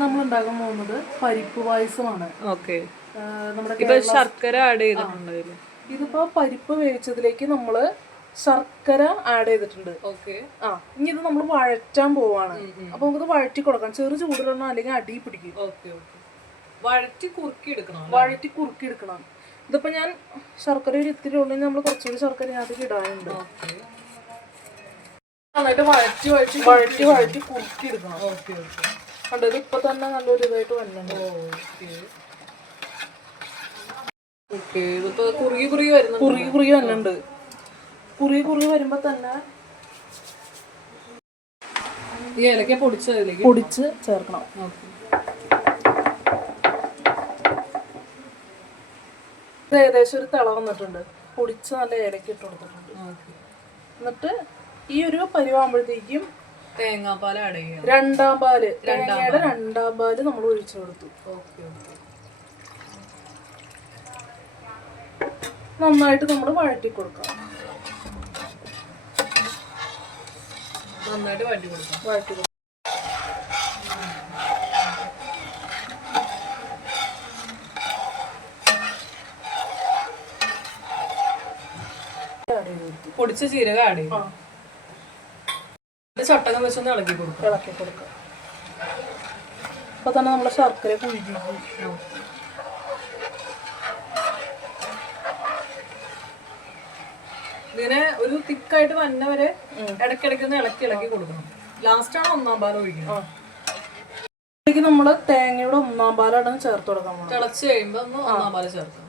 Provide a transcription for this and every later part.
നമ്മൾ ഉണ്ടാക്കാൻ പോകുന്നത് പരിപ്പ് പായസമാണ്. ഓക്കെ. നമ്മുടെ ശർക്കര ആഡ് ചെയ്തിട്ടുണ്ട്. ഇതിപ്പോ പരിപ്പ് വേവിച്ചതിലേക്ക് നമ്മള് ശർക്കര ആഡ് ചെയ്തിട്ടുണ്ട്. ഇനി ഇത് നമ്മൾ വഴറ്റാൻ പോവാണ്. അപ്പൊ നമുക്കിത് വഴറ്റി കൊടുക്കാം. ചെറു ചൂടിലൊന്നും അല്ലെങ്കിൽ അടി പിടിക്കും. വഴറ്റി കുറുക്കി എടുക്കണം. ഇതിപ്പോ ഞാൻ ശർക്കര ഒരു ഇത്തിരി ഉണ്ടെങ്കിൽ നമ്മൾ കുറച്ചുകൂടി ശർക്കര അതിൽ ഇടാനുണ്ട്. നന്നായിട്ട് വഴറ്റി കുറുക്കി എടുക്കണം. കണ്ടത് ഇപ്പൊ തന്നെ നല്ലൊരു ഇതായിട്ട് വന്നിട്ടുണ്ട്. കുറുകി വരുന്നുണ്ട്. കുറുകി വരുമ്പോ തന്നെ ഈ ഏലക്ക പൊടിച്ച് ചേർക്കണം. ഏകദേശം ഒരു തിള വന്നിട്ടുണ്ട്. പൊടിച്ച് നല്ല ഏലക്ക ഇട്ട് കൊടുത്തിട്ടുണ്ട്. എന്നിട്ട് ഈ ഒരു പരിവാകുമ്പോഴത്തേക്കും തേങ്ങാപ്പാൽ ആഡ് ചെയ്യാം. തേങ്ങയുടെ രണ്ടാം പാല് നമ്മൾ ഒഴിച്ചു കൊടുത്തു. നന്നായിട്ട് നമ്മൾ വഴറ്റി കൊടുക്കാം. പൊടിച്ച ജീരകം ആഡ് ചെയ്യും. ചട്ടകം വെച്ചൊന്ന് ഇളക്കി കൊടുക്കാം. അപ്പൊ തന്നെ നമ്മളെ ശർക്കര കുഴിക്കും. ഇങ്ങനെ ഒരു തിക്കായിട്ട് വന്ന വരെ ഇടയ്ക്കിടയ്ക്ക് ഇളക്കി കൊടുക്കണം. ലാസ്റ്റ് ആണ് ഒന്നാം പാൽ ഒഴിക്കുന്നത്. നമ്മള് തേങ്ങയുടെ ഒന്നാം പാലാണ് ചേർത്ത് കൊടുക്കാൻ. തിളച്ച് കഴിയുമ്പോ ഒന്നാം പാല് ചേർക്കണം.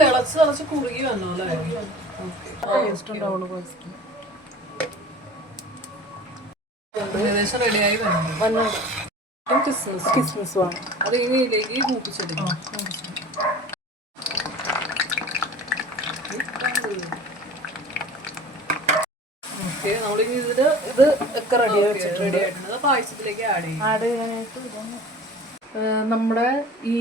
തിളച്ച് കുറുകി വന്നോ അല്ലേ? ഏകദേശം റെഡിയായി വന്നു. കിസ്മിസ് വേണം. അത് ഇതിലേക്ക് മൂപ്പിച്ചെടുക്കണം. നമ്മളിനി ഇത് ഒക്കെ റെഡിയായിട്ടുണ്ട്. പായസത്തിലേക്ക് ആഡ് ചെയ്യാനായിട്ട് നമ്മുടെ ഈ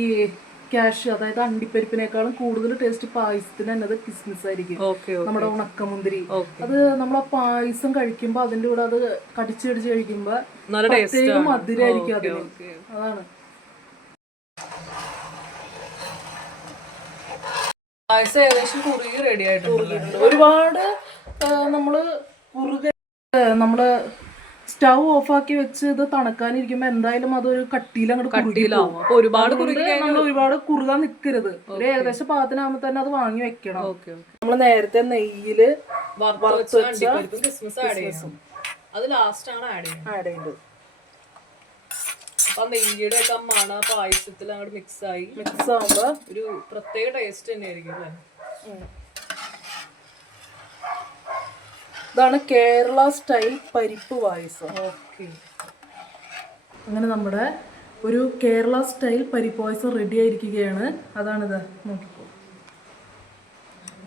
ക്യാഷ്, അതായത് അണ്ടിപ്പരിപ്പിനേക്കാളും കൂടുതൽ ടേസ്റ്റ് പായസത്തിന് തന്നെ കിസ്മിസ് ആയിരിക്കും. നമ്മുടെ ഉണക്കമുന്തിരി അത് നമ്മളെ പായസം കഴിക്കുമ്പോ അതിന്റെ കൂടെ അത് കടിച്ച് കഴിക്കുമ്പോ പ്രത്യേക മധുരമായിരിക്കും അതിന്. അതാണ് പായസം ഏകദേശം കുറുകി റെഡി ആയിട്ടുണ്ട്. ഒരുപാട് നമ്മള് സ്റ്റൗ ഓഫ് ആക്കി വെച്ച് ഇത് തണുക്കാനിരിക്കുമ്പോ എന്തായാലും അതൊരു കട്ടിയിൽ അങ്ങോട്ട് ഒരുപാട് കുറുകാൻ നിൽക്കരുത്. ഒരു ഏകദേശം പാകത്തിനാകുമ്പോ തന്നെ അത് വാങ്ങി വെക്കണം. നമ്മള് നേരത്തെ നെയ്യില് ആഡ് ചെയ്ത് നെയ്യുടെ ഒക്കെ മണ പായസത്തിൽ അങ്ങോട്ട് മിക്സ് ആവുമ്പോ ഒരു പ്രത്യേക ടേസ്റ്റ് തന്നെയായിരിക്കും അല്ലേ? ഇതാണ് കേരള സ്റ്റൈൽ പരിപ്പ് പായസം. അങ്ങനെ നമ്മുടെ ഒരു കേരള സ്റ്റൈൽ പരിപ്പ് പായസം റെഡി ആയിരിക്കുകയാണ്. അതാണിത്, നോക്കിക്കോ.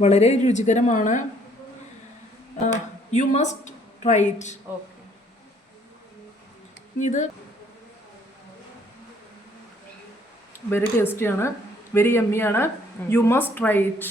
വളരെ രുചികരമാണ്. You must try it. ഇത് വെരി ടേസ്റ്റിയാണ്, വെരി യമ്മിയാണ്. You must try it.